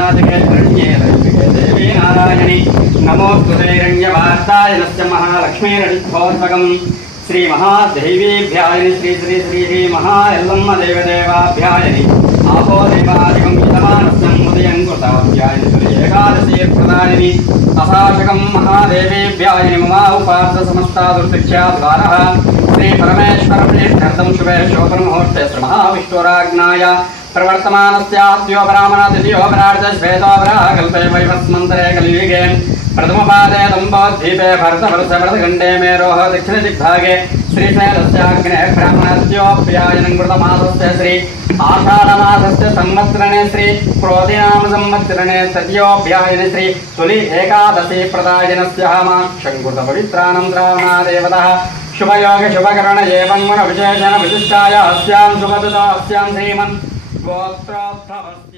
देवी नारायणी नमोस्तुते हिरण्यवार्ताय नस्य महालक्ष्मीरडित्थोत्सकम् श्री महादेवीभ्यायनि श्री श्री श्री श्री महायल्लम्म देवदेवाभ्यायनि आपो देवादिकं यजमानस्यं उदयं कृताभ्यायनि श्री एकादशीर्प्रदायिनि असाशकं महादेवीभ्यायनि मम उपास्य समस्तादुर्शिक्षा द्वारः श्री परमेश्वर प्रीत्यर्थं शुभे शोभनमुहूर्ते श्री महाविष्णुराज्ञाय प्रवर्तमानस्यास्यो ब्राह्मणातिथियो ब्राह्मण श्वेतोब्राह कल्पे वैवस्मन्तरे कलियुगे प्रथमपादे दम्भोद्दीपे भरतवर्षभरतखण्डे मेरोः दक्षिणदिग्भागे श्रीशैलस्याग्नेः ब्राह्मणस्योऽप्यायनं कृतमासस्य श्री आषाढमासस्य संवत्सरणे श्री क्रोधिनाम संवत्सरणे तृतीयोऽप्यायने श्री तुलि एकादशी प्रदायनस्य माक्षङ्कृतपवित्राणं श्रावणादेवतः शुभयोग शुभकरण एवं गुणविशेषण विशिष्टाय अस्यां शुभदुता अस्यां श्रीमन् गोत्रोद्भवः